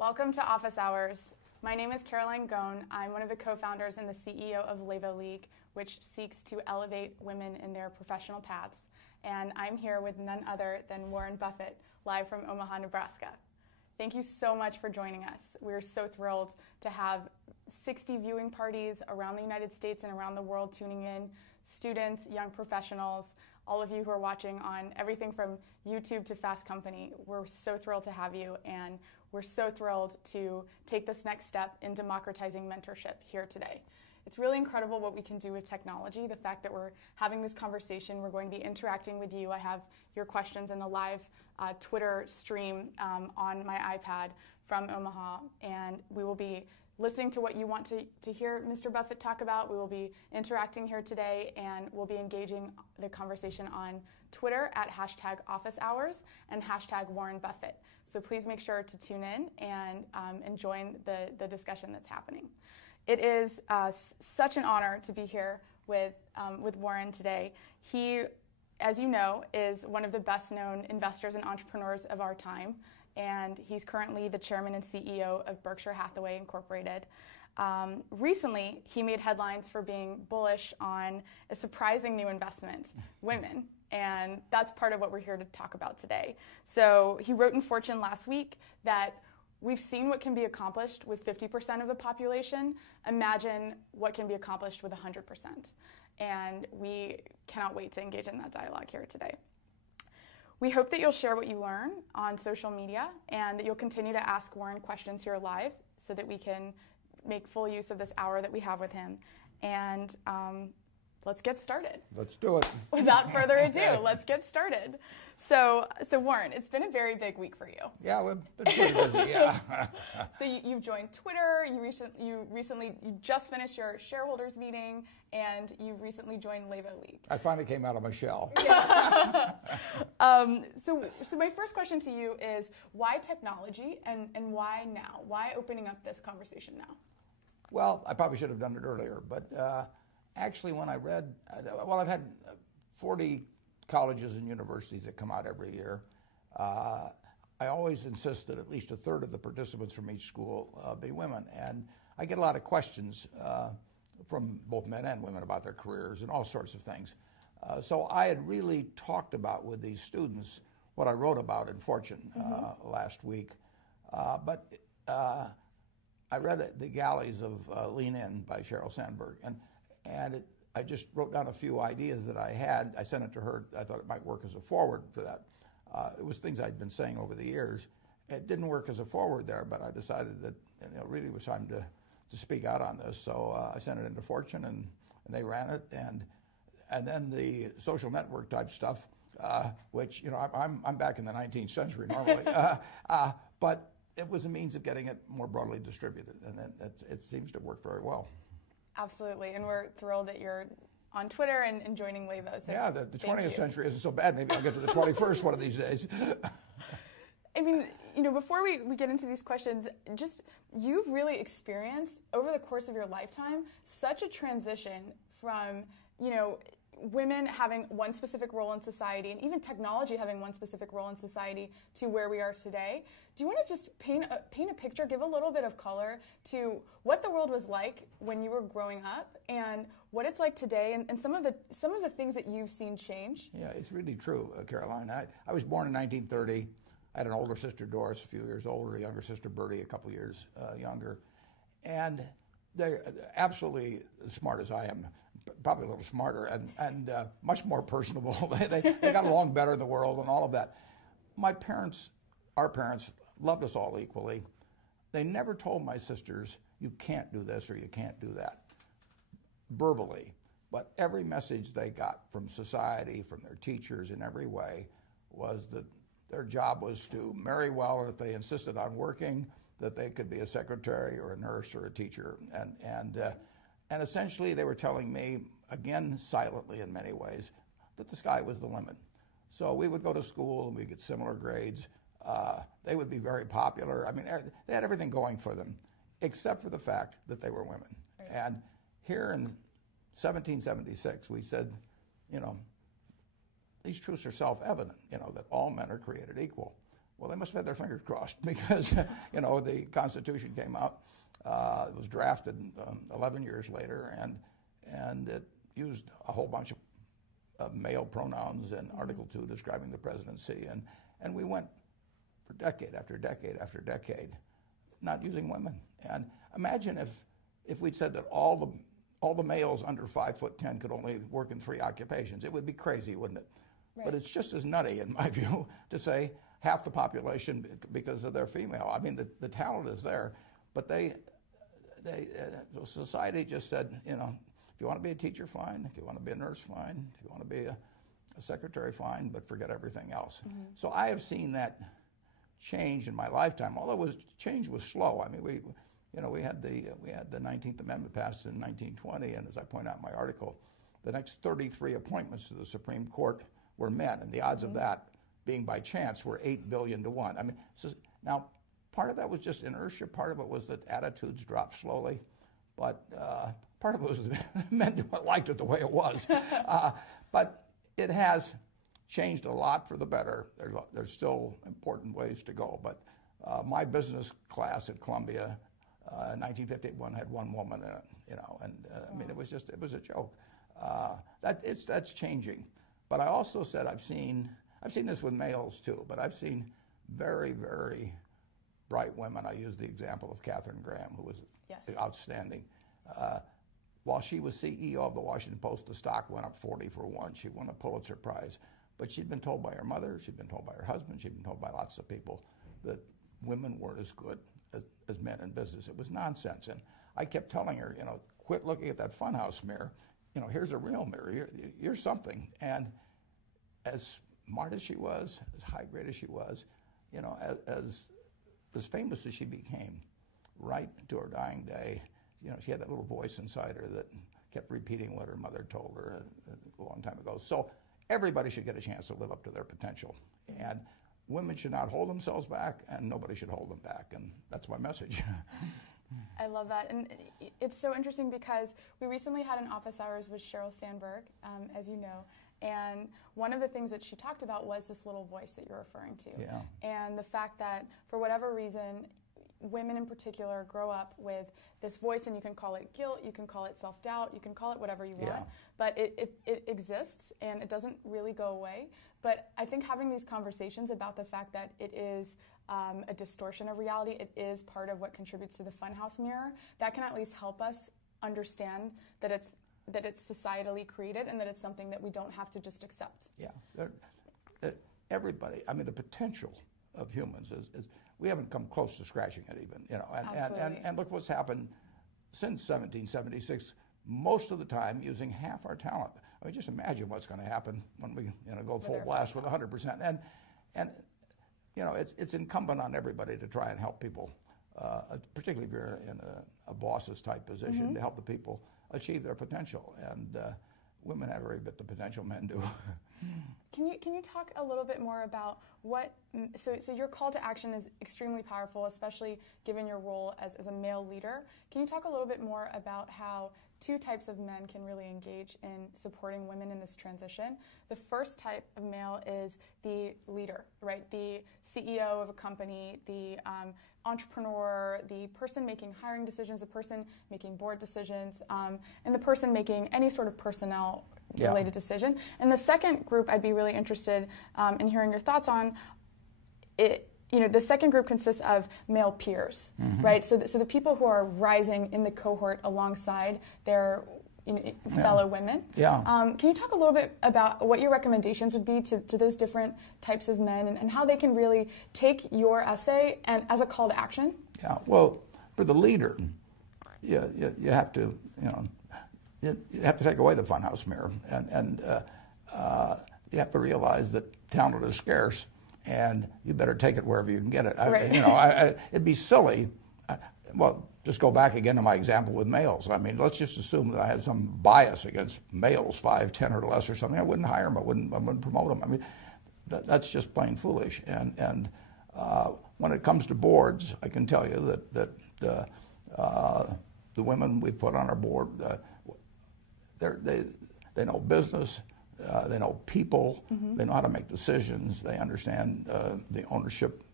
Welcome to Office Hours. My name is Caroline Gohn. I'm one of the co-founders and the CEO of Levo League, which seeks to elevate women in their professional paths. And I'm here with none other than Warren Buffett, live from Omaha, Nebraska. Thank you so much for joining us. We're so thrilled to have 60 viewing parties around the United States and around the world tuning in, students, young professionals, all of you who are watching on everything from YouTube to Fast Company. We're so thrilled to have you, and we're so thrilled to take this next step in democratizing mentorship here today. It's really incredible what we can do with technology. The fact that we're having this conversation, we're going to be interacting with you. I have your questions in the live Twitter stream on my iPad from Omaha, and we will be listening to what you want to hear Mr. Buffett talk about. We will be interacting here today, and we'll be engaging the conversation on Twitter at #OfficeHours and #WarrenBuffett. So please make sure to tune in and join the discussion that's happening. It is such an honor to be here with Warren today. He, as you know, is one of the best-known investors and entrepreneurs of our time, and he's currently the chairman and CEO of Berkshire Hathaway Incorporated. Recently, he made headlines for being bullish on a surprising new investment, women, and that's part of what we're here to talk about today. So he wrote in Fortune last week that we've seen what can be accomplished with 50% of the population. Imagine what can be accomplished with 100%. And we cannot wait to engage in that dialogue here today. We hope that you'll share what you learn on social media and that you'll continue to ask Warren questions here live so that we can make full use of this hour that we have with him. And let's get started. Let's do it. Without further adu, let's get started. So Warren, it's been a very big week for you. Yeah, we've been pretty busy, yeah. So you've joined Twitter, you just finished your shareholders meeting, and you recently joined Levo League. I finally came out of my shell. So my first question to you is, why technology and why now? Why opening up this conversation now? Well, I probably should have done it earlier, but actually when I read, I've had 40 colleges and universities that come out every year. I always insist that at least a third of the participants from each school be women. And I get a lot of questions from both men and women about their careers and all sorts of things. So I had really talked about with these students what I wrote about in Fortune last week. But I read The Galleys of Lean In by Sheryl Sandberg. And I just wrote down a few ideas that I had. I sent it to her. I thought it might work as a forward for that. It was things I'd been saying over the years. It didn't work as a forward there, but I decided that it really was time to speak out on this. So I sent it into Fortune, and they ran it. And then the social network type stuff, which I'm back in the 19th century normally, but it was a means of getting it more broadly distributed, and it seems to work very well. Absolutely, and we're thrilled that you're on Twitter and joining Levo. So yeah, the 20th century isn't so bad. Maybe I'll get to the 21st one of these days. I mean, before we get into these questions, just you've really experienced over the course of your lifetime such a transition from, women having one specific role in society and even technology having one specific role in society to where we are today. Do you want to just paint a picture, give a little bit of color to what the world was like when you were growing up and what it's like today and some of the things that you've seen change? Yeah, it's really true, Caroline. I was born in 1930. I had an older sister, Doris, a few years older, a younger sister, Bertie, a couple years younger. And they're absolutely as smart as I am, probably a little smarter, and much more personable. They got along better in the world and all of that. My parents, our parents, loved us all equally. They never told my sisters, you can't do this or you can't do that, verbally. But every message they got from society, from their teachers in every way, was that their job was to marry well, or if they insisted on working, that they could be a secretary or a nurse or a teacher. And essentially they were telling me, again silently in many ways, that the sky was the limit. So we would go to school and we'd get similar grades. They would be very popular. I mean, they had everything going for them, except for the fact that they were women. And here in 1776, we said, these truths are self-evident, that all men are created equal. Well, they must have had their fingers crossed because, you know, the Constitution came out. It was drafted 11 years later, and it used a whole bunch of male pronouns in Article 2 describing the presidency. And we went for decade after decade after decade not using women. And imagine if we'd said that all the males under 5'10" could only work in 3 occupations. It would be crazy, wouldn't it? Right. But it's just as nutty, in my view, to say half the population because of their female. I mean, the talent is there, but society just said, you know, if you want to be a teacher, fine. If you want to be a nurse, fine. If you want to be a secretary, fine, but forget everything else. Mm-hmm. So I have seen that change in my lifetime, although change was slow. I mean, we had the 19th Amendment passed in 1920, and as I point out in my article, the next 33 appointments to the Supreme Court were men, and the odds of that being by chance were 8 billion to 1. I mean, so now part of that was just inertia. Part of it was that attitudes dropped slowly, but part of it was that men liked it the way it was. But it has changed a lot for the better. There's still important ways to go, but my business class at Columbia in 1951 had 1 woman in it, you know, and I mean, it was a joke. That's changing. But I also said I've seen this with males too, but I've seen very, very bright women. I used the example of Katharine Graham, who was outstanding. While she was CEO of the Washington Post, the stock went up 40 for 1. She won a Pulitzer Prize. But she'd been told by her mother, she'd been told by her husband, she'd been told by lots of people that women weren't as good as men in business. It was nonsense. And I kept telling her, you know, quit looking at that funhouse mirror. You know, here's a real mirror. You're something. And as smart as she was, as high grade as she was, you know, as famous as she became, right to her dying day, you know, she had that little voice inside her that kept repeating what her mother told her a long time ago. So everybody should get a chance to live up to their potential. And women should not hold themselves back, and nobody should hold them back. And that's my message. I love that. And it's so interesting because we recently had an office hours with Sheryl Sandberg, as you know. And one of the things that she talked about was this little voice that you're referring to. Yeah. And the fact that, for whatever reason, women in particular grow up with this voice, and you can call it guilt, you can call it self-doubt, you can call it whatever you want, but it exists and it doesn't really go away. But I think having these conversations about the fact that it is a distortion of reality, it is part of what contributes to the funhouse mirror, that can at least help us understand that it's societally created and that it's something that we don't have to just accept. Yeah, everybody, I mean, the potential of humans is we haven't come close to scratching it even, you know, and look what's happened since 1776, most of the time using half our talent. I mean, just imagine what's going to happen when we, you know, go full blast with 100%. And you know, it's incumbent on everybody to try and help people, particularly if you're in a boss's type position, to help the people achieve their potential. And women have every bit the potential men do. Can you talk a little bit more about what, so your call to action is extremely powerful, especially given your role as a male leader. Can you talk a little bit more about how 2 types of men can really engage in supporting women in this transition? The first type of male is the leader, right? The CEO of a company, the entrepreneur, the person making hiring decisions, the person making board decisions, and the person making any sort of personnel related decision. And the second group I'd be really interested in hearing your thoughts on. You know, the second group consists of male peers, right? So the people who are rising in the cohort alongside their fellow women. Yeah. Can you talk a little bit about what your recommendations would be to those different types of men and how they can really take your essay and as a call to action? Yeah. Well, for the leader, you have to, you know, you have to take away the funhouse mirror, and you have to realize that talent is scarce, and you better take it wherever you can get it. Right. You know, it'd be silly. Well, just go back again to my example with males. I mean, let's just assume that I had some bias against males, 5'10" or less or something. I wouldn't hire them. I wouldn't promote them. I mean, that's just plain foolish. And when it comes to boards, I can tell you that the women we put on our board, they know business, they know people, they know how to make decisions, they understand the ownership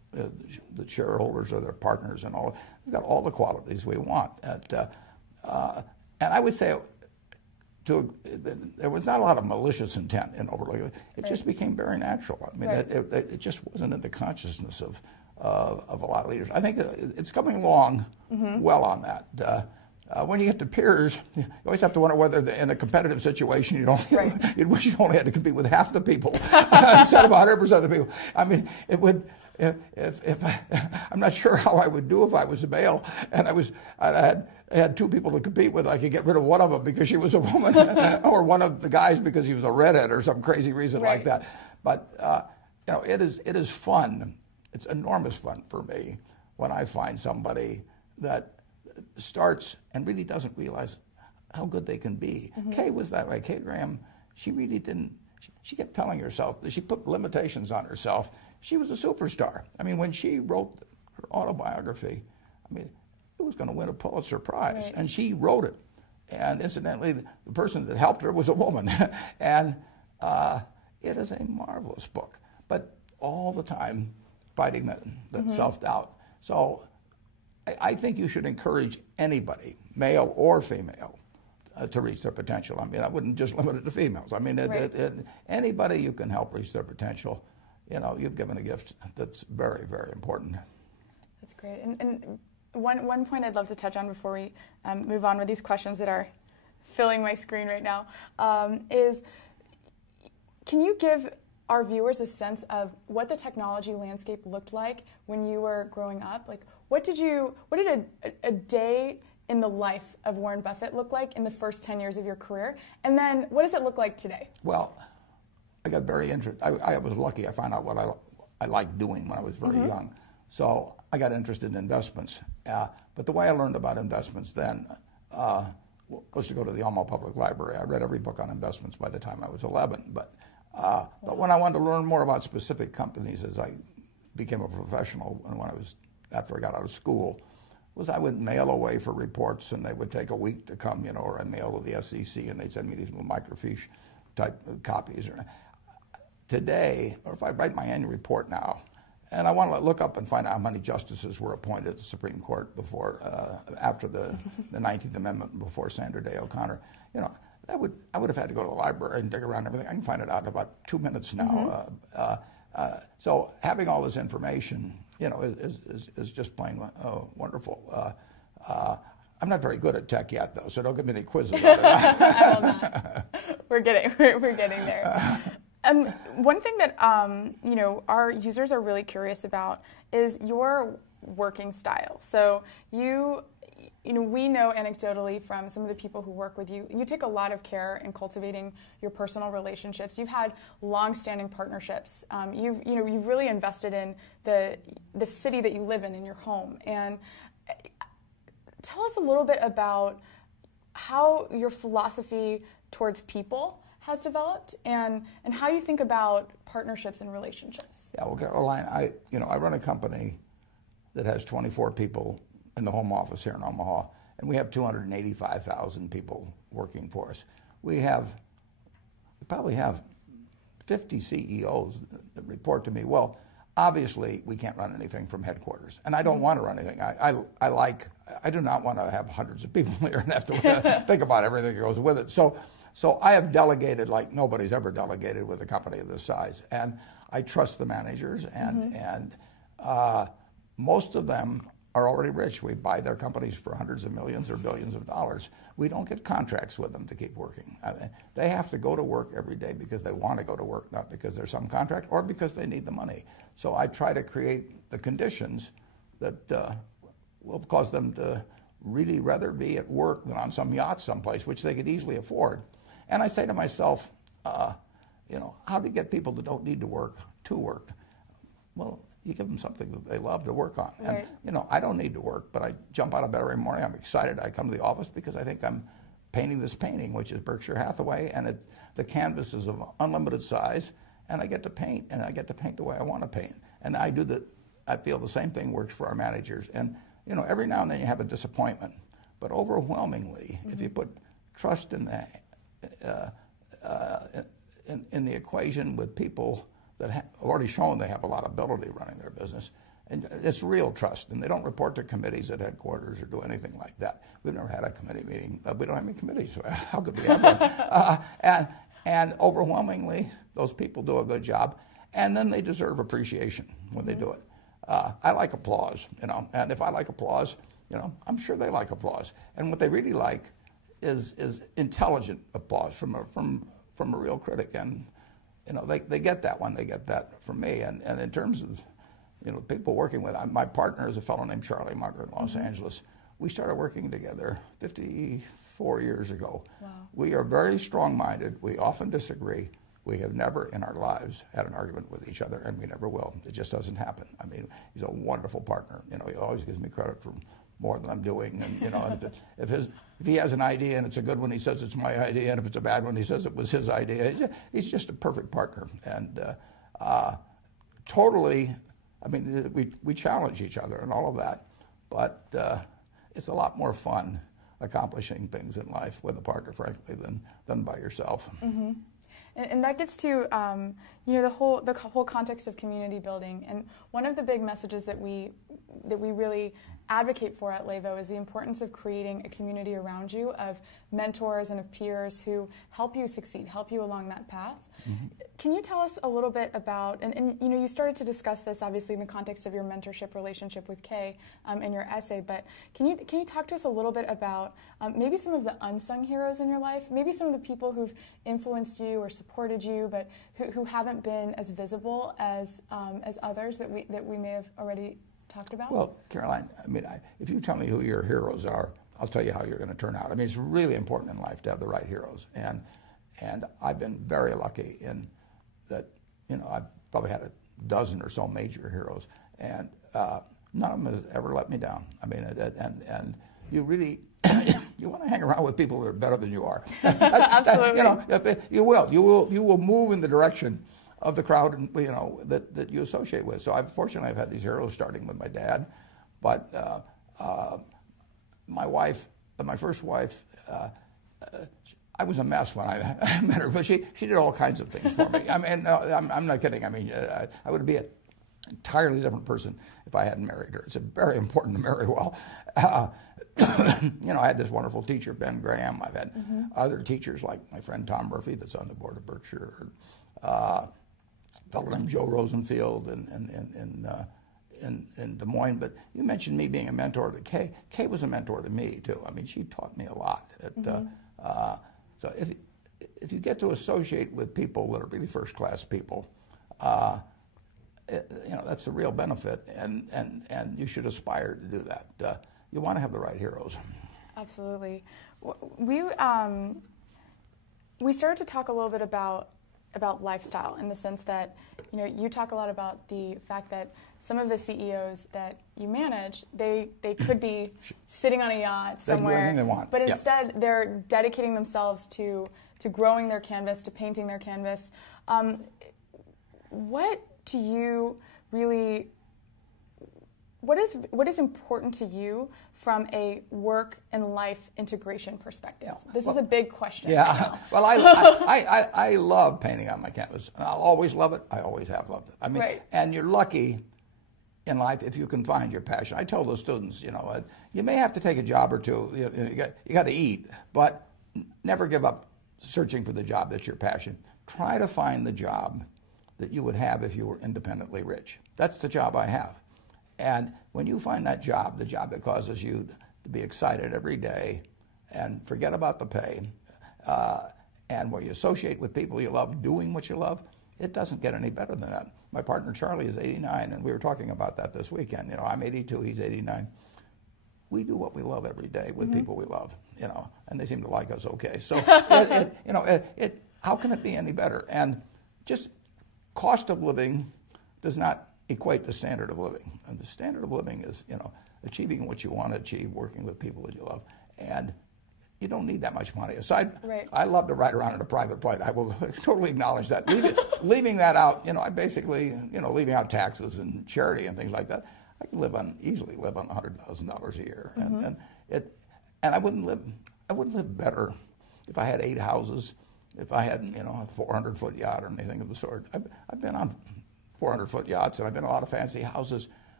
the shareholders are their partners and all. We've got all the qualities we want. And I would say there was not a lot of malicious intent in overlooking it. It just became very natural. I mean, it just wasn't in the consciousness of a lot of leaders. I think it's coming along well on that. When you get to peers, you always have to wonder whether in a competitive situation you'd wish you only had to compete with half the people instead of 100% of the people. I mean, it would. If I'm not sure how I would do if I was a male and I had two people to compete with. I could get rid of one of them because she was a woman, or one of the guys because he was a redhead or some crazy reason like that. But it is fun. It's enormous fun for me when I find somebody that starts and really doesn't realize how good they can be. Kay was that way. Kay Graham, she really didn't. She kept telling herself that she put limitations on herself. She was a superstar. I mean, when she wrote her autobiography, I mean, it was going to win a Pulitzer Prize, and she wrote it. And incidentally, the person that helped her was a woman. And it is a marvelous book, but all the time fighting that self-doubt. So I think you should encourage anybody, male or female, to reach their potential. I mean, I wouldn't just limit it to females. I mean, anybody you can help reach their potential, you've given a gift that's very, very important. That's great. And one point I'd love to touch on before we move on with these questions that are filling my screen right now is, can you give our viewers a sense of what the technology landscape looked like when you were growing up? Like, what did a day in the life of Warren Buffett look like in the first 10 years of your career? And then what does it look like today? Well, I got very interested. I was lucky. I found out what I liked doing when I was very young. So I got interested in investments. But the way I learned about investments then was to go to the Alma Public Library. I read every book on investments by the time I was 11. But when I wanted to learn more about specific companies as I became a professional, and after I got out of school, I would mail away for reports, and they would take a week to come, or I'd mail to the SEC, and they'd send me these little microfiche type copies. Today, or if I write my annual report now, and I want to look up and find out how many justices were appointed to the Supreme Court after the 19th Amendment, before Sandra Day O'Connor, I would have had to go to the library and dig around everything. I can find it out in about 2 minutes now. So having all this information, is just plain wonderful. I'm not very good at tech yet, though, so don't give me any quiz about it. I will not. We're getting there. One thing that our users are really curious about is your working style. So we know anecdotally from some of the people who work with you, you take a lot of care in cultivating your personal relationships. You've had long-standing partnerships. You've really invested in the city that you live in your home. And tell us a little bit about how your philosophy towards people has developed, and how you think about partnerships and relationships. Yeah, well, Caroline, I run a company that has 24 people in the home office here in Omaha, and we have 285,000 people working for us. We probably have 50 CEOs that report to me. Well, obviously, we can't run anything from headquarters, and I don't want to run anything. I do not want to have hundreds of people here and have to think about everything that goes with it. So I have delegated like nobody's ever delegated with a company of this size, and I trust the managers, and most of them are already rich. We buy their companies for hundreds of millions or billions of dollars. We don't get contracts with them to keep working. I mean, they have to go to work every day because they want to go to work, not because there's some contract or because they need the money. So I try to create the conditions that will cause them to really rather be at work than on some yacht someplace, which they could easily afford. And I say to myself, how to get people that don't need to work? Well, you give them something that they love to work on. Right. And, I don't need to work, but I jump out of bed every morning. I'm excited. I come to the office because I think I'm painting this painting, which is Berkshire Hathaway, and the canvas is of unlimited size, and I get to paint, and I get to paint the way I want to paint. And I feel the same thing works for our managers. And, every now and then you have a disappointment, but overwhelmingly, if you put trust in the equation with people that have already shown they have a lot of ability running their business, and it's real trust, and they don't report to committees at headquarters or do anything like that. We've never had a committee meeting. We don't have any committees. So how could we have one? And overwhelmingly, those people do a good job, and then they deserve appreciation when they do it. I like applause, and if I like applause, I'm sure they like applause. And what they really like is intelligent applause from a real critic, and they get that when they get that from me. And in terms of people working with, my partner is a fellow named Charlie Munger in Los Angeles. We started working together 54 years ago. Wow. We are very strong-minded. We often disagree. We have never in our lives had an argument with each other, and we never will. It just doesn't happen. I mean, he's a wonderful partner. He always gives me credit for more than I'm doing. And if he has an idea and it's a good one, he says it's my idea, and if it's a bad one, he says it was his idea. He's just a perfect partner, and totally. I mean, we challenge each other and all of that, but it's a lot more fun accomplishing things in life with a partner, frankly, than by yourself. Mm-hmm. And that gets to the whole context of community building. And one of the big messages that we really advocate for at LAVO is the importance of creating a community around you of mentors and of peers who help you succeed, help you along that path. Mm-hmm. Can you tell us a little bit about, and you started to discuss this obviously in the context of your mentorship relationship with Kay in your essay, but can you talk to us a little bit about maybe some of the unsung heroes in your life, maybe some of the people who've influenced you or supported you, but who haven't been as visible as others that we may have already talked about? Well, Caroline, I mean, if you tell me who your heroes are, I'll tell you how you're going to turn out. I mean, it's really important in life to have the right heroes, and I've been very lucky in that. I've probably had a dozen or so major heroes, and none of them has ever let me down. I mean, and you really you want to hang around with people that are better than you are. Absolutely. You will move in the direction of the crowd, that you associate with. So I've had these heroes starting with my dad, but my first wife, I was a mess when I met her, but she did all kinds of things for me. I mean, I'm not kidding. I mean, I would be an entirely different person if I hadn't married her. It's very important to marry well. I had this wonderful teacher, Ben Graham. I've had other teachers like my friend Tom Murphy, that's on the board of Berkshire. A fellow named Joe Rosenfield in Des Moines. But you mentioned me being a mentor to Kay. Kay was a mentor to me too. I mean, she taught me a lot. So if you get to associate with people that are really first-class people, that's the real benefit, and you should aspire to do that. You want to have the right heroes. Absolutely. We started to talk a little bit about lifestyle in the sense that you talk a lot about the fact that some of the CEOs that you manage, they could be sitting on a yacht somewhere, they can do anything they want. But instead they're dedicating themselves to growing their canvas, to painting their canvas. What to you really? What is important to you from a work and life integration perspective? This is a big question. Yeah. Right well, I love painting on my canvas. I'll always love it. I always have loved it. I mean, right. And you're lucky in life if you can find your passion. I tell those students, you may have to take a job or two. You got to eat, but never give up searching for the job that's your passion. Try to find the job that you would have if you were independently rich. That's the job I have. And when you find that job, the job that causes you to be excited every day and forget about the pay, and where you associate with people you love, doing what you love, it doesn't get any better than that. My partner Charlie is 89, and we were talking about that this weekend. I'm 82, he's 89. We do what we love every day with people we love, and they seem to like us okay. So, how can it be any better? And just cost of living does not equate to standard of living. And the standard of living is, achieving what you want to achieve, working with people that you love. And you don't need that much money. Aside, right. I love to ride around in a private plane. I will totally acknowledge that. Leaving that out, I basically, leaving out taxes and charity and things like that, I can easily live on $100,000 a year. And I wouldn't live better if I had 8 houses, if I had, a 400-foot yacht or anything of the sort. I've been on 400-foot yachts, and I've been in a lot of fancy houses,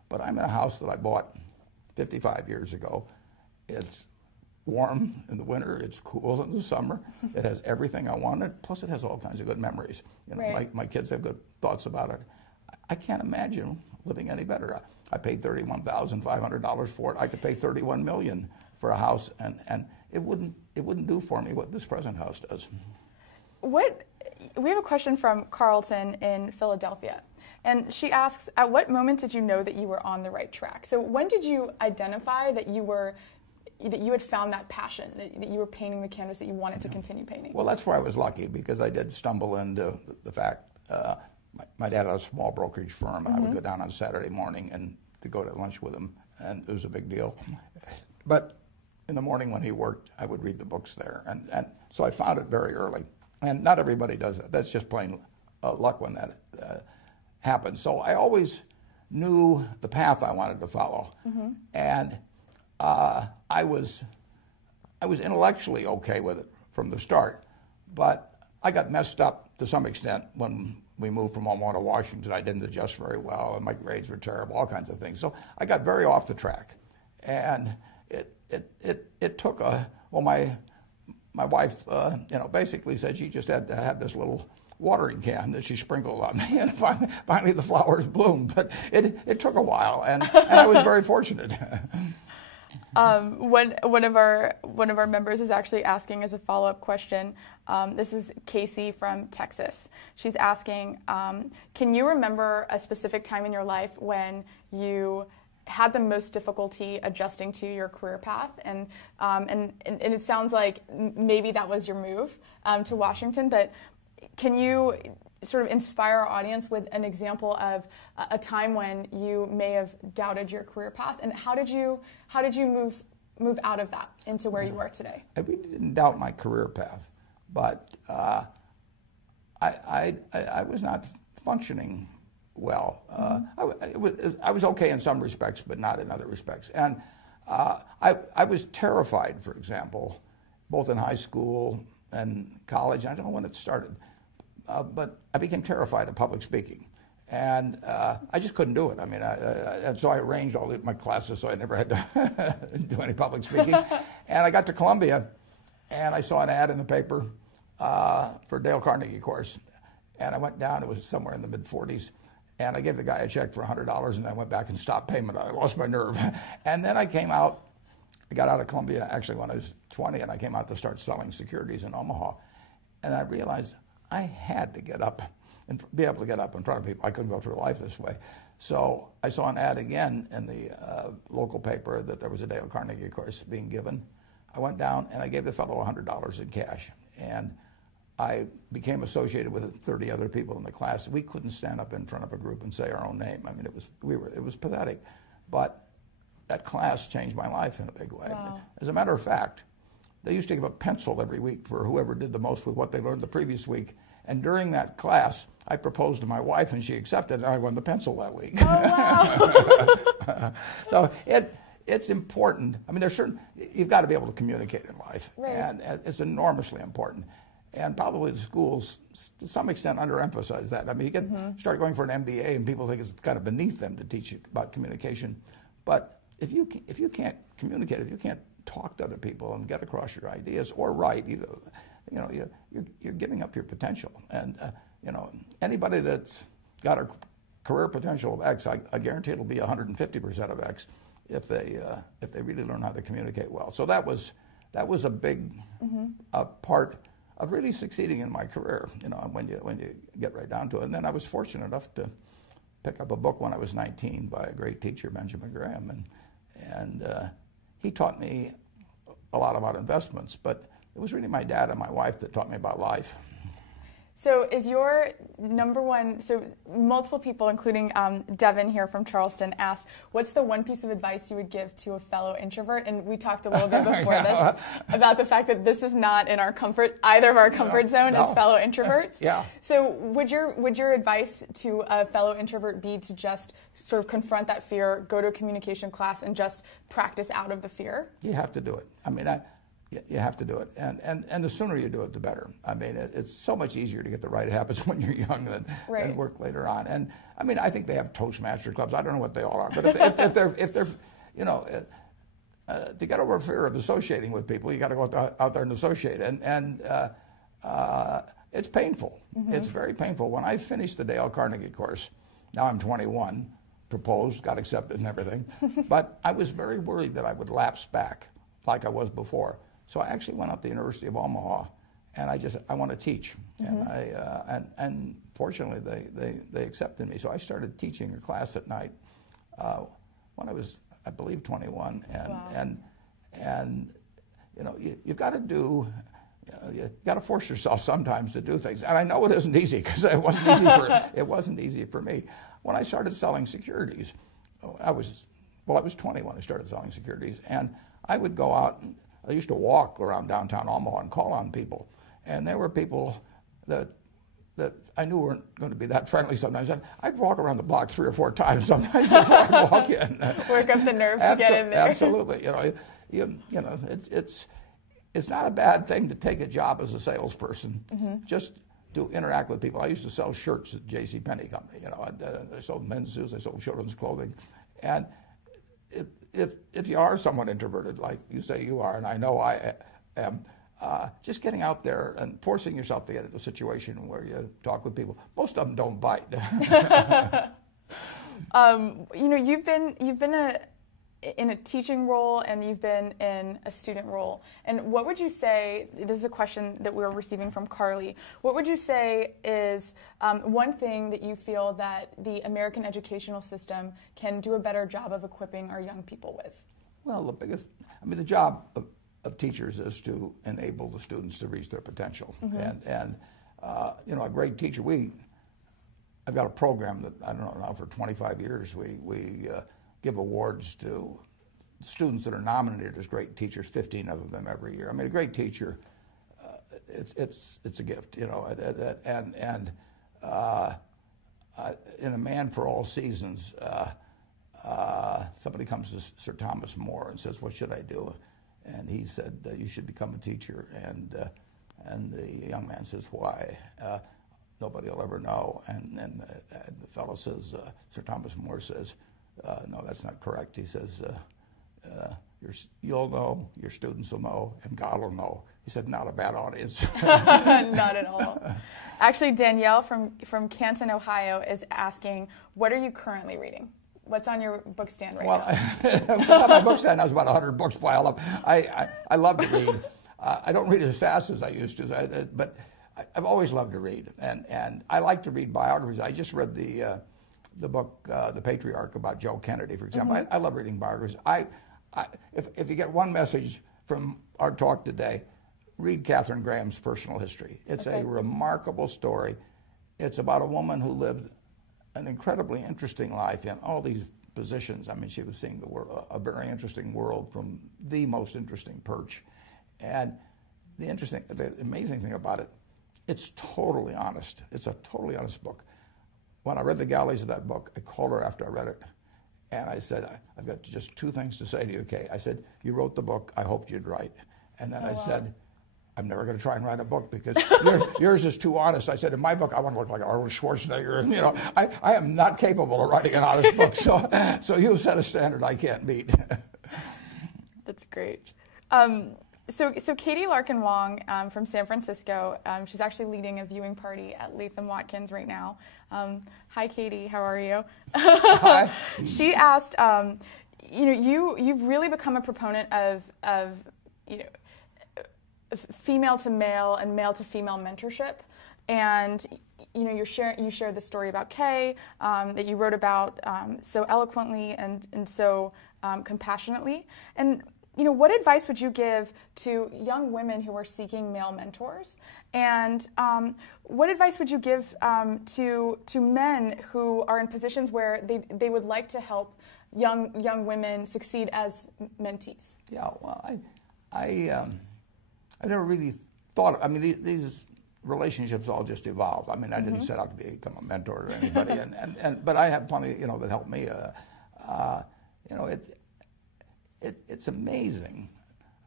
but I'm in a house that I bought 55 years ago. It's warm in the winter, it's cool in the summer, it has everything I wanted, plus it has all kinds of good memories. You know, right. my kids have good thoughts about it. I can't imagine living any better. I paid $31,500 for it. I could pay $31 million for a house, and it wouldn't do for me what this present house does. We have a question from Carlton in Philadelphia, and she asks, at what moment did you know that you were on the right track? So when did you identify that you had found that passion, that you were painting the canvas that you wanted to continue painting? Well, that's where I was lucky, because I did stumble into the fact, my dad had a small brokerage firm, and I would go down on Saturday morning and to go to lunch with him, and it was a big deal. But in the morning when he worked, I would read the books there, and so I found it very early. And not everybody does that. That's just plain luck when that happens. So I always knew the path I wanted to follow, and I was intellectually okay with it from the start, but I got messed up to some extent when we moved from Omaha to Washington. I didn't adjust very well, and my grades were terrible, all kinds of things. So I got very off the track, and it took my wife, basically said she just had to have this little watering can that she sprinkled on me, and finally the flowers bloomed. But it took a while, and I was very fortunate. One of our members is actually asking as a follow-up question. This is Casey from Texas. She's asking, can you remember a specific time in your life when you had the most difficulty adjusting to your career path? And it sounds like maybe that was your move to Washington, but can you sort of inspire our audience with an example of a time when you may have doubted your career path, and how did you move out of that into where you are today? I really didn't doubt my career path, but I was not functioning well. I was okay in some respects, but not in other respects. And I was terrified, for example, both in high school and college. I don't know when it started, but I became terrified of public speaking. And I just couldn't do it. I mean, and so I arranged all my classes so I never had to do any public speaking. And I got to Columbia, and I saw an ad in the paper for Dale Carnegie course. And I went down, it was somewhere in the mid-40s, and I gave the guy a check for $100, and I went back and stopped payment. I lost my nerve. And then I came out, I got out of Columbia actually when I was 20, and I came out to start selling securities in Omaha. And I realized I had to get up and be able to get up in front of people. I couldn't go through life this way. So I saw an ad again in the local paper that there was a Dale Carnegie course being given. I went down and I gave the fellow $100 in cash. And I became associated with 30 other people in the class. We couldn't stand up in front of a group and say our own name. I mean, it was pathetic. But that class changed my life in a big way. Wow. As a matter of fact, they used to give a pencil every week for whoever did the most with what they learned the previous week. And during that class, I proposed to my wife, and she accepted, and I won the pencil that week. Oh, wow. So it's important. I mean, you've got to be able to communicate in life, right. And it's enormously important. And probably the schools, to some extent, underemphasize that. I mean, you can start going for an MBA, and people think it's kind of beneath them to teach you about communication. But if you can't communicate, if you can't talk to other people and get across your ideas or write, you're giving up your potential. And anybody that's got a career potential of X, I guarantee it'll be 150% of X if they really learn how to communicate well. So that was a big part of really succeeding in my career. When you get right down to it. And then I was fortunate enough to pick up a book when I was 19 by a great teacher, Benjamin Graham, and he taught me a lot about investments, but it was really my dad and my wife that taught me about life. So is your number one, so multiple people, including Devin here from Charleston, asked, what's the one piece of advice you would give to a fellow introvert? And we talked a little bit before this about the fact that this is not in either of our comfort zone as fellow introverts. Yeah. So would your advice to a fellow introvert be to just sort of confront that fear, go to a communication class, and just practice out of the fear? You have to do it. I mean, you have to do it, and the sooner you do it, the better. I mean, it's so much easier to get the right habits when you're young than work later on. And I mean, I think they have Toastmaster clubs. I don't know what they all are, but if they're you know, to get over fear of associating with people, you got to go out there and associate. And it's painful. Mm-hmm. It's very painful. When I finished the Dale Carnegie course, now I'm 21, proposed, got accepted and everything, but I was very worried that I would lapse back like I was before. So I actually went up to the University of Omaha, and I want to teach. Mm-hmm. And fortunately they accepted me. So I started teaching a class at night when I was, I believe, 21. And you know, you've got to do. You got to force yourself sometimes to do things, and I know it isn't easy because it wasn't easy for me. When I started selling securities, I was 20 when I started selling securities, and I would go out. I used to walk around downtown Omaha and call on people, and there were people that I knew weren't going to be that friendly sometimes. And I'd walk around the block 3 or 4 times sometimes before I'd walk in. Work up the nerve to get in there. Absolutely, you know, it's not a bad thing to take a job as a salesperson, mm-hmm. just to interact with people. I used to sell shirts at JCPenney Company. You know, I sold men's suits, I sold children's clothing, and if you are somewhat introverted, like you say you are, and I know I am, just getting out there and forcing yourself to get into a situation where you talk with people. Most of them don't bite. You know, you've been in a teaching role, and you've been in a student role. And what would you say, this is a question that we're receiving from Carly, what would you say is one thing that you feel that the American educational system can do a better job of equipping our young people with? Well, the job of teachers is to enable the students to reach their potential. Mm-hmm. And you know, a great teacher, I've got a program that, I don't know, now for 25 years, we give awards to students that are nominated as great teachers, 15 of them every year. I mean, a great teacher, it's a gift, you know. And in A Man for All Seasons, somebody comes to Sir Thomas More and says, "What should I do?" And he said, "You should become a teacher." And the young man says, "Why?" Nobody will ever know. And the fellow says, Sir Thomas More says, "No, that's not correct." He says, "You'll know, your students will know, and God will know." He said, "Not a bad audience." Not at all. Actually, Danielle from Canton, Ohio is asking, what are you currently reading? What's on your book stand right now? On my book stand, I was about 100 books piled up. I love to read. I don't read as fast as I used to, but I've always loved to read, and I like to read biographies. I just read the book, The Patriarch, about Joe Kennedy, for example. Mm-hmm. I love reading biographies. If you get one message from our talk today, read Katharine Graham's personal history. It's a remarkable story. It's about a woman who lived an incredibly interesting life in all these positions. I mean, she was seeing the world, a very interesting world from the most interesting perch. And the amazing thing about it, it's totally honest. It's a totally honest book. When I read the galleys of that book, I called her after I read it, and I said, "I've got just 2 things to say to you, Kay." I said, "You wrote the book. I hoped you'd write." And then I said, "I'm never going to try and write a book because yours is too honest." I said, "In my book, I want to look like Arnold Schwarzenegger, and you know, I am not capable of writing an honest book. So you set a standard I can't meet." That's great. So Katie Larkin Wong from San Francisco, she's actually leading a viewing party at Latham Watkins right now. Hi, Katie. How are you? Hi. She asked, you know, you've really become a proponent of you know, female to male and male to female mentorship, and you know, you shared the story about Kay that you wrote about so eloquently and so compassionately. And you know, what advice would you give to young women who are seeking male mentors? And what advice would you give to men who are in positions where they would like to help young women succeed as mentees? Yeah, well, I never really thought. I mean, these relationships all just evolved. I mean, I didn't set out to become a mentor to anybody, but I have plenty, you know, that helped me. You know, it's amazing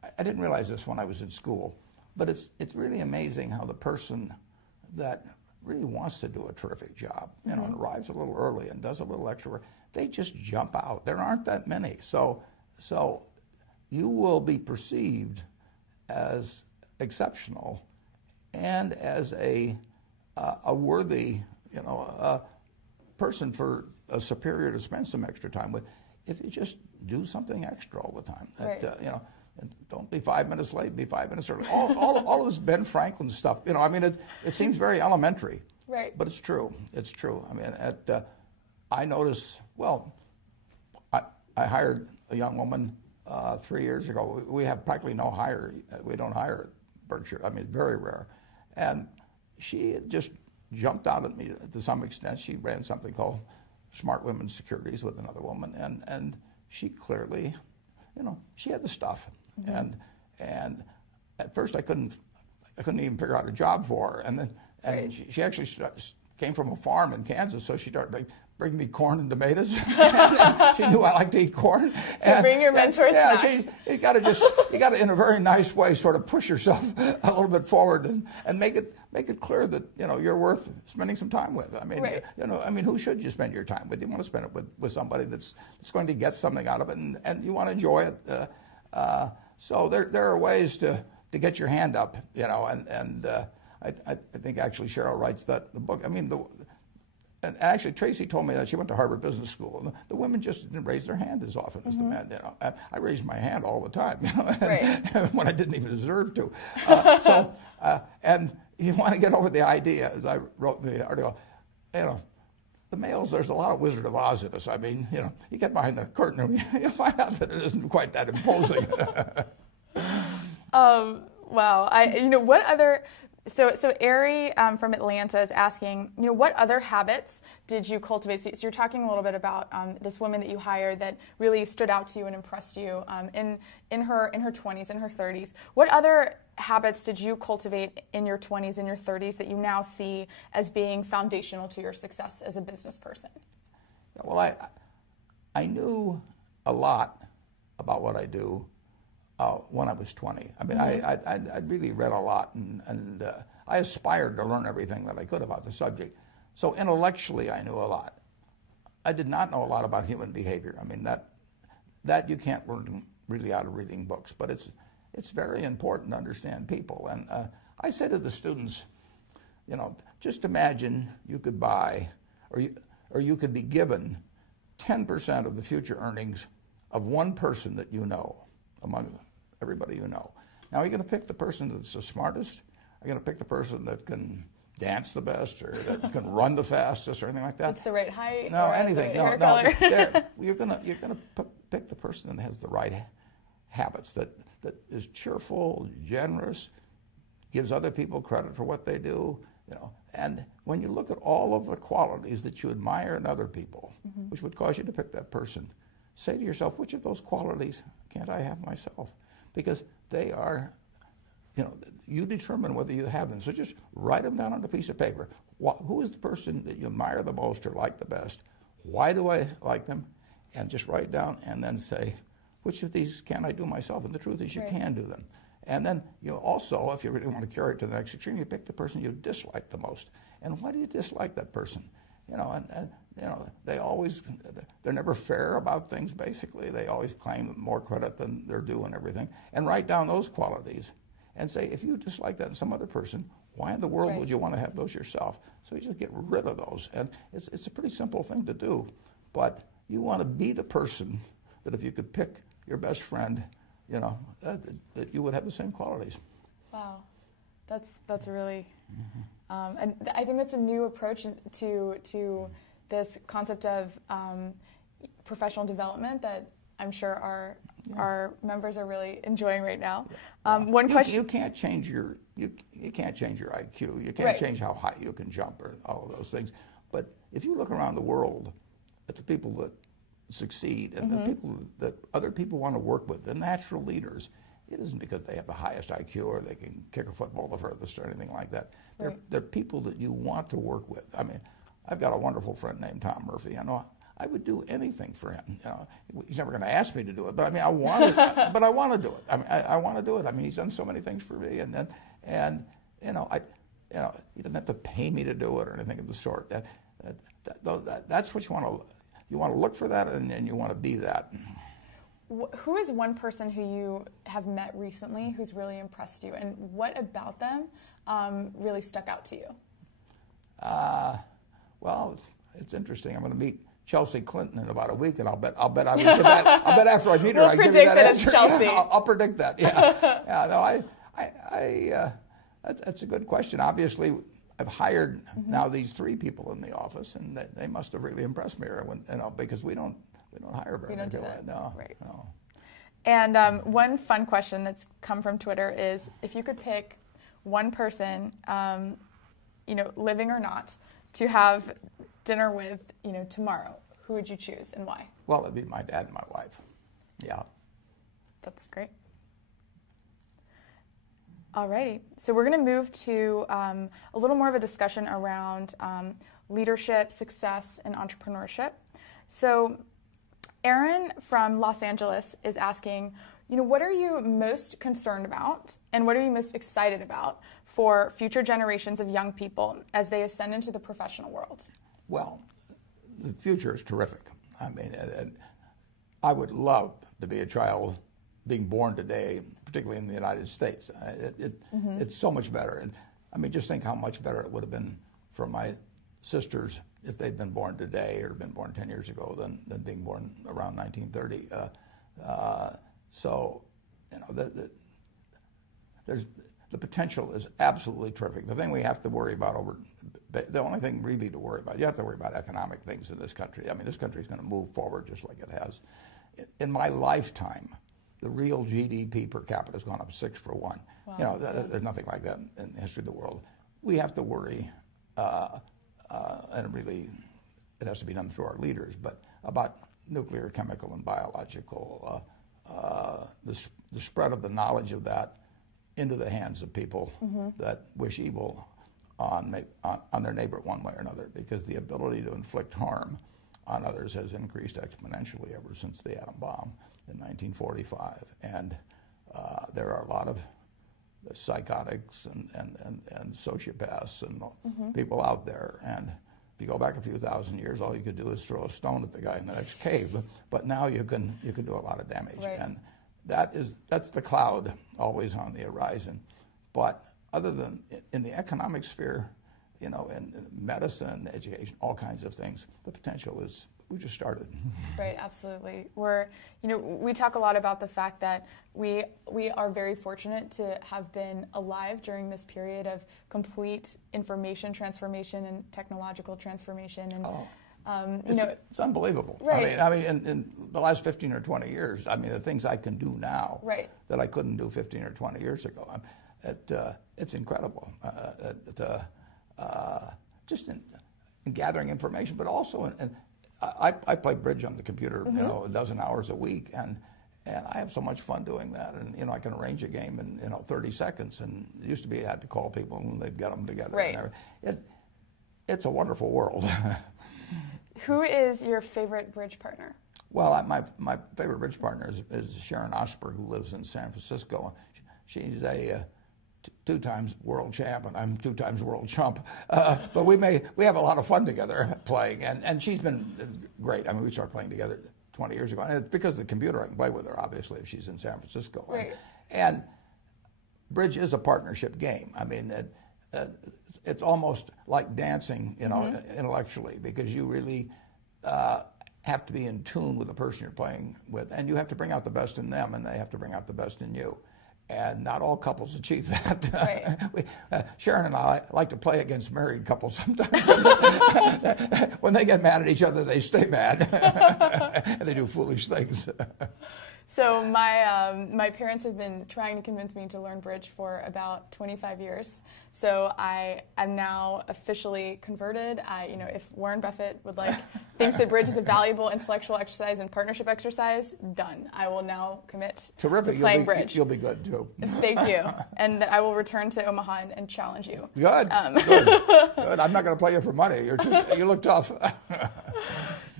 I didn't realize this when I was in school, but it's really amazing how the person that really wants to do a terrific job, you know, and arrives a little early and does a little extra work, they just jump out. There aren't that many. So you will be perceived as exceptional and as a worthy, you know, person for a superior to spend some extra time with, if you just do something extra all the time. Right. You know, and don't be 5 minutes late, be 5 minutes early. All of this Ben Franklin stuff, you know, I mean, it seems very elementary. Right. But it's true. It's true. I mean, I notice, well, I hired a young woman 3 years ago. We have practically no hire. We don't hire at Berkshire. I mean, very rare. And she just jumped out at me to some extent. She ran something called Smart Women's Securities with another woman, and she clearly, you know, she had the stuff. And at first I couldn't even figure out a job for her. And then she actually came from a farm in Kansas, so she started bringing me corn and tomatoes. She knew I liked to eat corn. So bring your mentor snacks. You got to in a very nice way sort of push yourself a little bit forward and make it clear that, you know, you're worth spending some time with. I mean, you know, I mean, who should you spend your time with? You want to spend it with somebody that's going to get something out of it, and you want to enjoy it. So there are ways to get your hand up, you know, and I think actually Cheryl writes the book. I mean, and actually Tracy told me that she went to Harvard Business School, and the women just didn't raise their hand as often as the men. You know, I raised my hand all the time, you know, when I didn't even deserve to. And you want to get over the idea, as I wrote in the article, you know, the males, there's a lot of Wizard of Oz in us. I mean, you know, you get behind the curtain and you find out that it isn't quite that imposing. Wow. You know, what other, so Ari from Atlanta is asking, you know, what other habits did you cultivate? So you're talking a little bit about this woman that you hired that really stood out to you and impressed you in her 20s, in her 30s. What other habits did you cultivate in your 20s and your 30s that you now see as being foundational to your success as a business person? Well, I knew a lot about what I do when I was 20. I mean, I really read a lot, and I aspired to learn everything that I could about the subject. So intellectually, I knew a lot. I did not know a lot about human behavior. I mean, that you can't learn really out of reading books, but it's very important to understand people. And I say to the students, you know, just imagine you could buy, or you could be given 10% of the future earnings of one person that you know among everybody you know. Now, are you going to pick the person that's the smartest? Are you going to pick the person that can dance the best, or that can run the fastest, or anything like that? It's the right height. No, or anything. The right hair color. You're gonna pick the person that has the right habits, that is cheerful, generous, gives other people credit for what they do. You know, and when you look at all of the qualities that you admire in other people, which would cause you to pick that person, say to yourself, which of those qualities can't I have myself? Because they are, you know, you determine whether you have them. So just write them down on a piece of paper. Who is the person that you admire the most or like the best? Why do I like them? And just write down and then say, which of these can I do myself? And the truth is you can do them. And then you also, if you really want to carry it to the next extreme, you pick the person you dislike the most. And why do you dislike that person? You know, and you know, they're never fair about things, basically. They always claim more credit than they're due and everything. And write down those qualities and say, if you dislike that in some other person, why in the world would you want to have those yourself? So you just get rid of those. And it's a pretty simple thing to do. But you want to be the person that if you could pick your best friend, you know, that you would have the same qualities. Wow. That's really, and I think that's a new approach to this concept of professional development that I'm sure our members are really enjoying right now. One question: you can't change your IQ. You can't change how high you can jump or all of those things. But if you look around the world at the people that succeed and the people that other people want to work with, the natural leaders, it isn't because they have the highest IQ or they can kick a football the furthest or anything like that. They're people that you want to work with. I mean, I've got a wonderful friend named Tom Murphy. I know I would do anything for him. He's never going to ask me to do it, but I mean, I want to do it. I mean, I want to do it. I mean, he's done so many things for me, and he doesn't have to pay me to do it or anything of the sort. That's what you want to look for that, and you want to be that. Who is one person who you have met recently who's really impressed you, and what about them really stuck out to you? Well, it's interesting. I'm going to meet Chelsea Clinton in about a week, and I'll bet I would give that. I'll bet after I meet her, I give you that answer. It's Chelsea. Yeah, I'll predict that. Yeah, no, that's a good question. Obviously, I've hired now these 3 people in the office, and they must have really impressed me. Because we don't hire very many people. No, right. No. And one fun question that's come from Twitter is, if you could pick one person, living or not, to have dinner with, tomorrow, who would you choose and why? Well, it'd be my dad and my wife. Yeah. That's great. Alrighty, so we're going to move to a little more of a discussion around leadership, success, and entrepreneurship. So Aaron from Los Angeles is asking, what are you most concerned about and what are you most excited about for future generations of young people as they ascend into the professional world? Well, the future is terrific. I mean, I would love to be a child being born today, particularly in the United States. It's so much better. And I mean, just think how much better it would have been for my sisters if they'd been born today or been born 10 years ago than being born around 1930. So, the potential is absolutely terrific. The thing we have to worry about the only thing really to worry about, you have to worry about economic things in this country. I mean, this country is going to move forward just like it has. In my lifetime, the real GDP per capita has gone up 6 for 1. Wow. There's nothing like that in the history of the world. We have to worry, and really, it has to be done through our leaders, but about nuclear, chemical, and biological, the spread of the knowledge of that into the hands of people that wish evil on their neighbor one way or another, because the ability to inflict harm on others has increased exponentially ever since the atom bomb in 1945. And there are a lot of psychotics and sociopaths and people out there. And if you go back a few thousand years, all you could do is throw a stone at the guy in the next cave. But now you can do a lot of damage. Right. And that's the cloud always on the horizon. But other than in the economic sphere, in medicine, education, all kinds of things, the potential is, we just started. Right, absolutely. We talk a lot about the fact that we are very fortunate to have been alive during this period of complete information transformation and technological transformation. And it's unbelievable. Right. I mean, in the last 15 or 20 years, I mean, the things I can do now right. that I couldn't do 15 or 20 years ago, it's incredible. Just in gathering information, but also I play bridge on the computer, a dozen hours a week, and I have so much fun doing that. And I can arrange a game in 30 seconds. And it used to be I had to call people and they'd get them together. Right. It's a wonderful world. Who is your favorite bridge partner? Well, my favorite bridge partner is Sharon Osberg, who lives in San Francisco. She's a 2 times world champ, and I'm 2 times world chump. But we have a lot of fun together playing, and she's been great. I mean, we started playing together 20 years ago, and it's because of the computer I can play with her, obviously, if she's in San Francisco. Right. And bridge is a partnership game. I mean, it's almost like dancing, intellectually, because you really have to be in tune with the person you're playing with, and you have to bring out the best in them, and they have to bring out the best in you. And not all couples achieve that. Right. Sharon and I like to play against married couples sometimes. When they get mad at each other, they stay mad. And they do foolish things. So my parents have been trying to convince me to learn bridge for about 25 years. So I am now officially converted. If Warren Buffett thinks that bridge is a valuable intellectual exercise and partnership exercise, done. I will now commit to playing bridge. You'll be good too. Thank you. And I will return to Omaha and challenge you. Good. Good. I'm not going to play you for money. You look tough.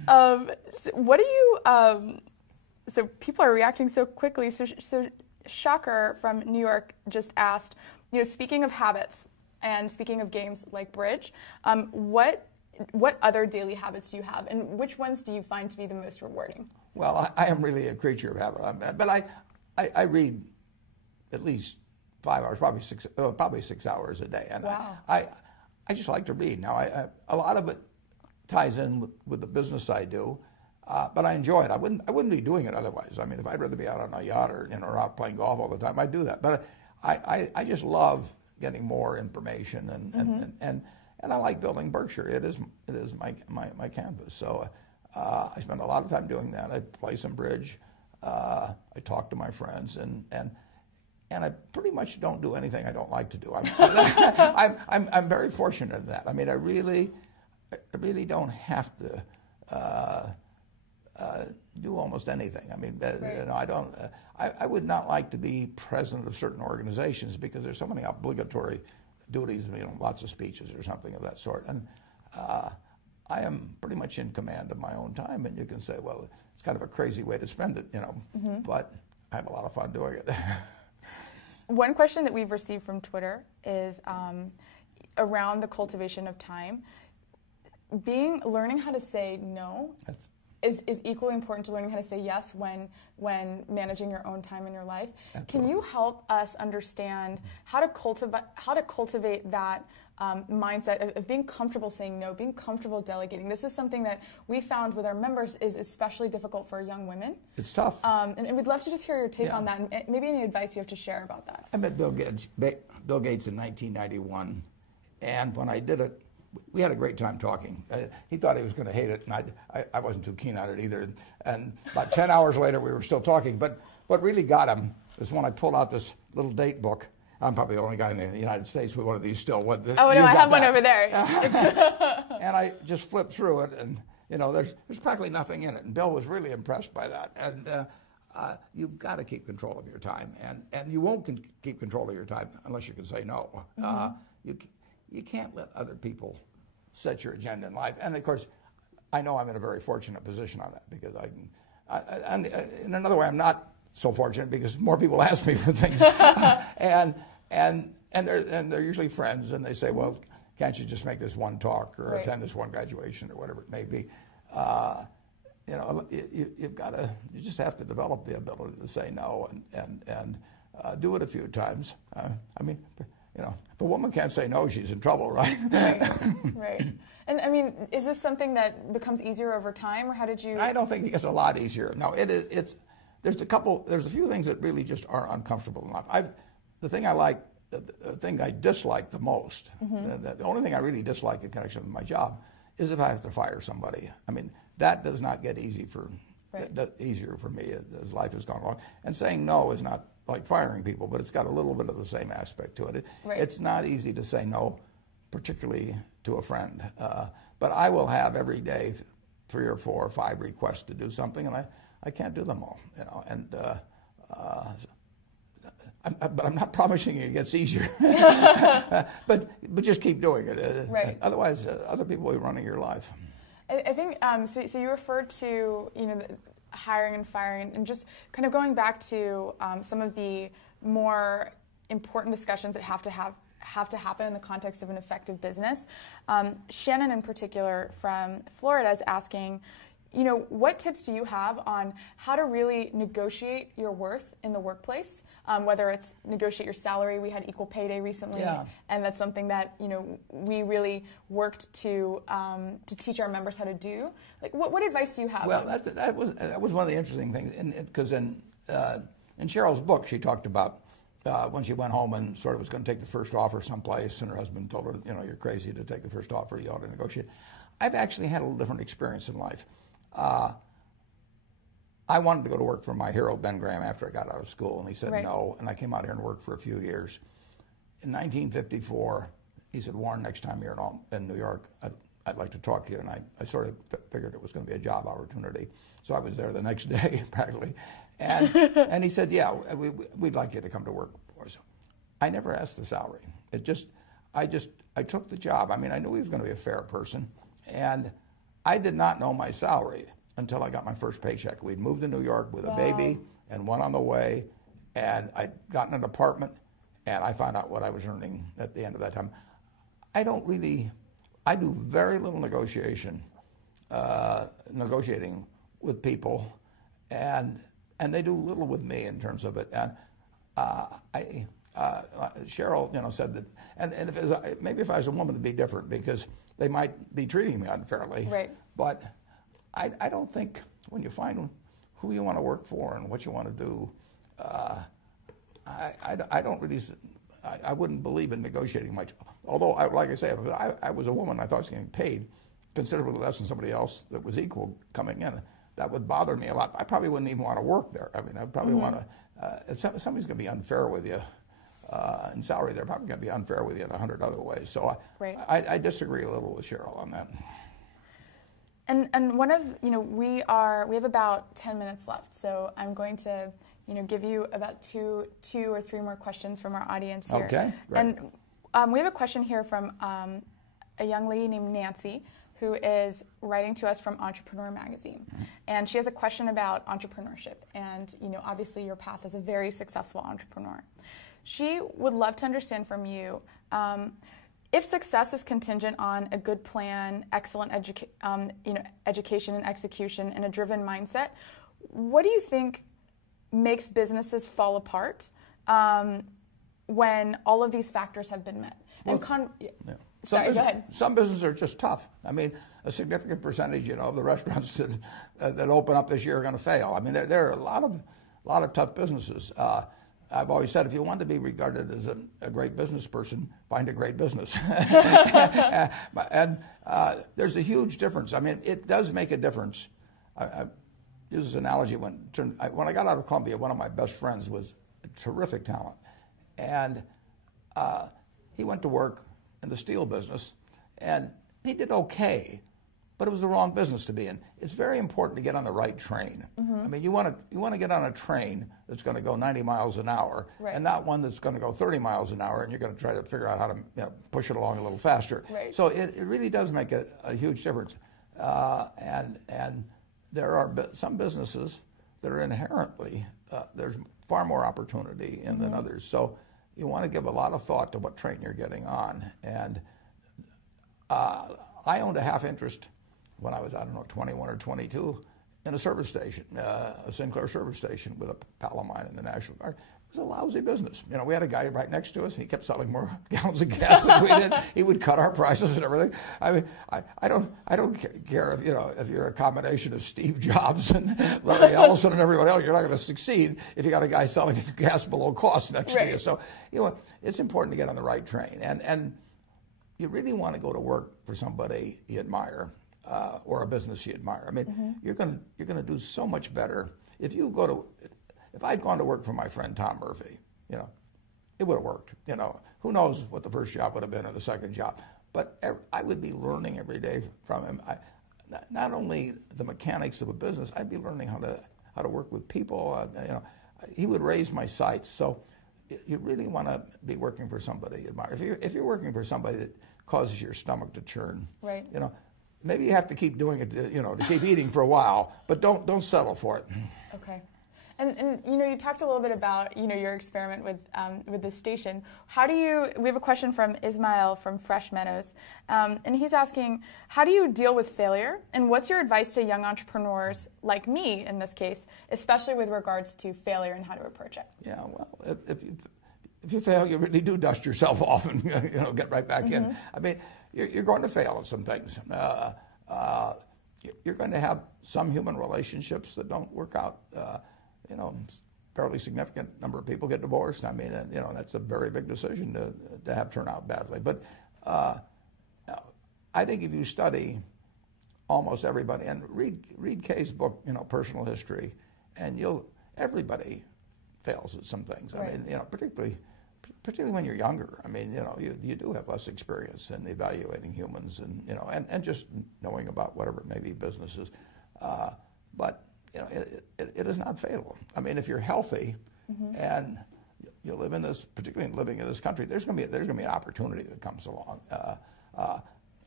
So what do you? So people are reacting so quickly. So Shocker from New York just asked, speaking of habits and speaking of games like bridge, what other daily habits do you have, and which ones do you find to be the most rewarding? Well, I am really a creature of habit, but I read at least 5 hours, probably 6 hours a day, and wow. I just like to read. Now, a lot of it ties in with the business I do, but I enjoy it. I wouldn't be doing it otherwise. I mean, if I'd rather be out on a yacht or out playing golf all the time, I'd do that. But I just love getting more information, and I like building Berkshire. It is my canvas. So I spend a lot of time doing that. I play some bridge. I talk to my friends, and I pretty much don't do anything I don't like to do. I'm very fortunate in that. I mean, I really don't have to do almost anything. I mean, right. I don't. I would not like to be president of certain organizations because there's so many obligatory duties. Lots of speeches or something of that sort. And I am pretty much in command of my own time. And you can say, well, it's kind of a crazy way to spend it, but I have a lot of fun doing it. One question that we've received from Twitter is around the cultivation of time. Learning how to say no is equally important to learning how to say yes when managing your own time in your life. Absolutely. Can you help us understand how to cultivate that mindset of being comfortable saying no, being comfortable delegating? This is something that we found with our members is especially difficult for young women. It's tough. And we'd love to just hear your take on that, and maybe any advice you have to share about that. I met Bill Gates in 1991, and when I did it, we had a great time talking. He thought he was going to hate it, and I wasn't too keen on it either. And about 10 hours later, we were still talking. But what really got him is when I pulled out this little date book. I'm probably the only guy in the United States with one of these still. Oh, no, I have one over there. And I just flipped through it, and there's practically nothing in it. And Bill was really impressed by that. And you've got to keep control of your time, and you won't keep control of your time unless you can say no. Mm-hmm. You can't let other people set your agenda in life. And of course, I know I'm in a very fortunate position on that because and in another way, I'm not so fortunate because more people ask me for things, and they're usually friends, and they say, well, can't you just make this one talk or right. attend this one graduation or whatever it may be? You just have to develop the ability to say no and do it a few times. If a woman can't say no, she's in trouble, right? Right. And I mean, is this something that becomes easier over time, or how did you? I don't think it gets a lot easier. No, it's. There's a few things that really just are uncomfortable enough. The thing I dislike the most, mm-hmm. the only thing I really dislike in connection with my job, is if I have to fire somebody. I mean, that does not get easier for me as life has gone along. And saying no is not like firing people, but it's got a little bit of the same aspect to it. Right. It's not easy to say no, particularly to a friend. But I will have every day 3 or 4 or 5 requests to do something, and I can't do them all. But I'm not promising it gets easier. but just keep doing it. Right. Otherwise, other people will be running your life. I think so you referred to hiring and firing, and just kind of going back to some of the more important discussions that have to happen in the context of an effective business. Shannon, in particular, from Florida, is asking, what tips do you have on how to really negotiate your worth in the workplace? Whether it's negotiate your salary. We had Equal Pay Day recently, and that's something that we really worked to teach our members how to do. Like, what advice do you have? Well, that was one of the interesting things, because in Cheryl's book, she talked about when she went home and sort of was going to take the first offer someplace, and her husband told her, you're crazy to take the first offer. You ought to negotiate. I've actually had a little different experience in life. I wanted to go to work for my hero, Ben Graham, after I got out of school, and he said no, and I came out here and worked for a few years. In 1954, he said, Warren, next time you're in New York, I'd like to talk to you, and I sort of figured it was going to be a job opportunity, so I was there the next day, practically, and he said, yeah, we'd like you to come to work for us. I never asked the salary. I took the job. I mean, I knew he was going to be a fair person, and I did not know my salary until I got my first paycheck. We'd moved to New York with a baby and one on the way, and I'd gotten an apartment, and I found out what I was earning at the end of that time. I do very little negotiating with people, and they do little with me in terms of it. And Cheryl, said that, and maybe if I was a woman, it'd be different because they might be treating me unfairly. Right. But I don't think when you find who you want to work for and what you want to do, I don't really. I wouldn't believe in negotiating much. Although, like I say, if I was a woman, I thought I was getting paid considerably less than somebody else that was equal coming in. That would bother me a lot. I probably wouldn't even want to work there. I mean, I'd probably want to. If somebody's going to be unfair with you in salary, they're probably going to be unfair with you in 100 other ways. So I disagree a little with Cheryl on that. And one of we have about 10 minutes left, so I'm going to give you about two or three more questions from our audience here. Okay, great. And we have a question here from a young lady named Nancy, who is writing to us from Entrepreneur Magazine. And she has a question about entrepreneurship. And, obviously your path as a very successful entrepreneur. She would love to understand from you, if success is contingent on a good plan, excellent education and execution, and a driven mindset, what do you think makes businesses fall apart when all of these factors have been met? Sorry, go ahead. Some businesses are just tough. I mean, a significant percentage, of the restaurants that open up this year are going to fail. I mean, there are a lot of tough businesses. I've always said, if you want to be regarded as a great business person, find a great business. And there's a huge difference. I mean, it does make a difference. I use this analogy when I got out of Columbia, one of my best friends was a terrific talent, and he went to work in the steel business, and he did okay, but it was the wrong business to be in. It's very important to get on the right train. I mean, you want to get on a train that's going to go 90 miles an hour, and not one that's going to go 30 miles an hour, and you're going to try to figure out how to push it along a little faster. Right. So it really does make a huge difference. And there are some businesses that are inherently, there's far more opportunity in than others. So you want to give a lot of thought to what train you're getting on. And I owned a half interest when I was, 21 or 22 in a service station, a Sinclair service station with a pal of mine in the National Guard. It was a lousy business. We had a guy right next to us, and he kept selling more gallons of gas than we did. He would cut our prices and everything. I mean, I don't care if you're a combination of Steve Jobs and Larry Ellison and everyone else. You're not going to succeed if you got a guy selling gas below cost next to you. So it's important to get on the right train, and you really want to go to work for somebody you admire or a business you admire. I mean, you're going to do so much better if you go to. If I'd gone to work for my friend Tom Murphy, it would have worked. Who knows what the first job would have been or the second job. But I would be learning every day from him. Not only the mechanics of a business, I'd be learning how to work with people. He would raise my sights. So you really want to be working for somebody you admire. If you're working for somebody that causes your stomach to churn, right. Maybe you have to keep doing it, to keep eating for a while, but don't settle for it. Okay. And you talked a little bit about your experiment with this station. We have a question from Ismail from Fresh Meadows, and he's asking, how do you deal with failure, and what's your advice to young entrepreneurs like me in this case, especially with regards to failure and how to approach it? Yeah, well, if you fail, you really do dust yourself off and get right back in. I mean, you're going to fail at some things. You're going to have some human relationships that don't work out. Fairly significant number of people get divorced. I mean, that's a very big decision to have turn out badly. But I think if you study almost everybody and read Kay's book, Personal History, and everybody fails at some things. Right. I mean, particularly when you're younger. I mean, you do have less experience in evaluating humans and just knowing about whatever it may be businesses. But it is not fatal. I mean, if you're healthy and you live in this, particularly living in this country, there's going to be an opportunity that comes along.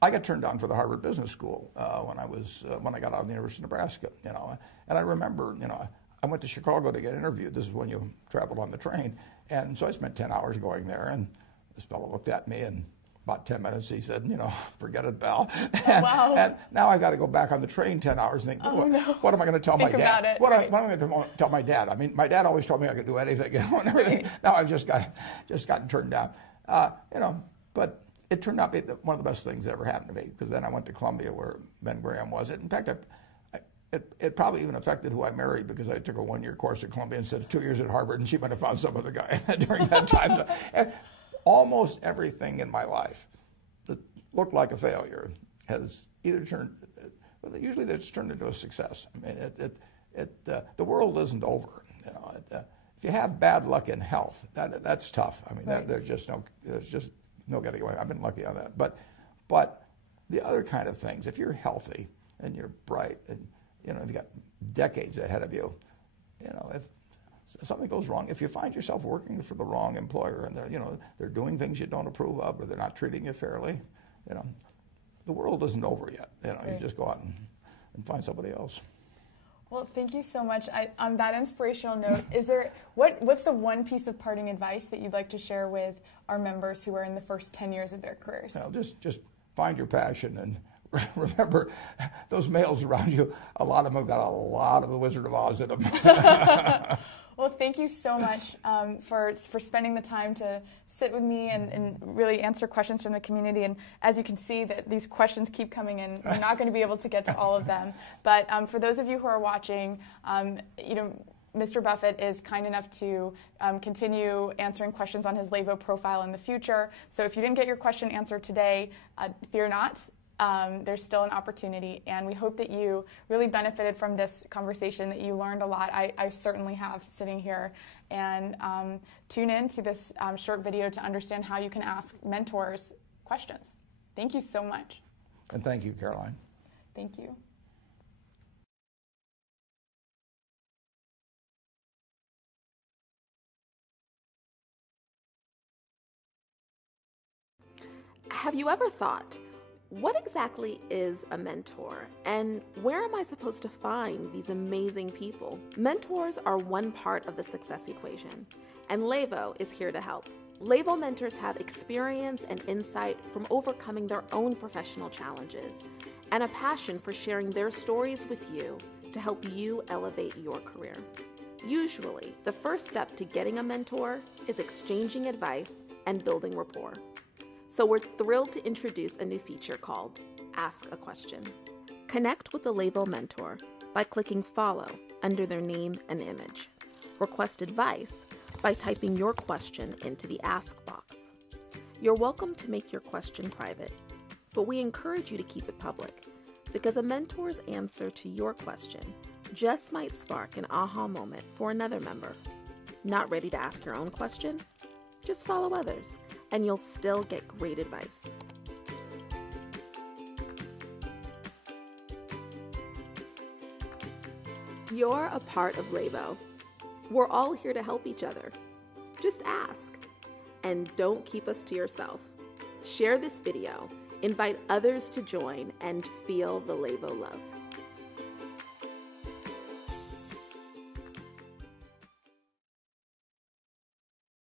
I got turned down for the Harvard Business School when I got out of the University of Nebraska, and I remember, I went to Chicago to get interviewed. This is when you traveled on the train, and so I spent 10 hours going there, and this fellow looked at me, and about 10 minutes he said, forget it, Bell. Wow. And now I got to go back on the train 10 hours and think, what am I going to tell my dad? About it, what right. am I going to tell my dad? I mean, my dad always told me I could do anything, and everything. Right. Now I've just gotten turned down, but it turned out to be one of the best things that ever happened to me, because then I went to Columbia where Ben Graham was. In fact, it probably even affected who I married, because I took a 1-year course at Columbia instead of 2 years at Harvard, and she might have found some other guy during that time. Almost everything in my life that looked like a failure has either usually it's turned into a success. I mean, the world isn't over. If you have bad luck in health, that's tough. I mean, right. There's just no getting away. I've been lucky on that. But the other kind of things, if you're healthy and you're bright and you've got decades ahead of you, if something goes wrong, if you find yourself working for the wrong employer and they're doing things you don't approve of, or they're not treating you fairly, the world isn't over yet. Right. You just go out and find somebody else. Well, thank you so much. On that inspirational note, what's the one piece of parting advice that you'd like to share with our members who are in the first 10 years of their careers? Just find your passion, and remember, those males around you, a lot of them have got a lot of the Wizard of Oz in them. Well, thank you so much for spending the time to sit with me and really answer questions from the community. And as you can see, that these questions keep coming in. We're not going to be able to get to all of them. But for those of you who are watching, Mr. Buffett is kind enough to continue answering questions on his Levo profile in the future. So if you didn't get your question answered today, fear not. There's still an opportunity, and we hope that you really benefited from this conversation, that you learned a lot. I certainly have, sitting here. And tune in to this short video to understand how you can ask mentors questions. Thank you so much. And thank you, Caroline. Thank you. Have you ever thought, what exactly is a mentor, and where am I supposed to find these amazing people? Mentors are one part of the success equation, and Levo is here to help. Levo mentors have experience and insight from overcoming their own professional challenges, and a passion for sharing their stories with you to help you elevate your career. Usually, the first step to getting a mentor is exchanging advice and building rapport. So we're thrilled to introduce a new feature called Ask a Question. Connect with the Levo mentor by clicking follow under their name and image. Request advice by typing your question into the Ask box. You're welcome to make your question private, but we encourage you to keep it public, because a mentor's answer to your question just might spark an aha moment for another member. Not ready to ask your own question? Just follow others, and you'll still get great advice. You're a part of Levo. We're all here to help each other. Just ask. And don't keep us to yourself. Share this video, invite others to join, and feel the Levo love.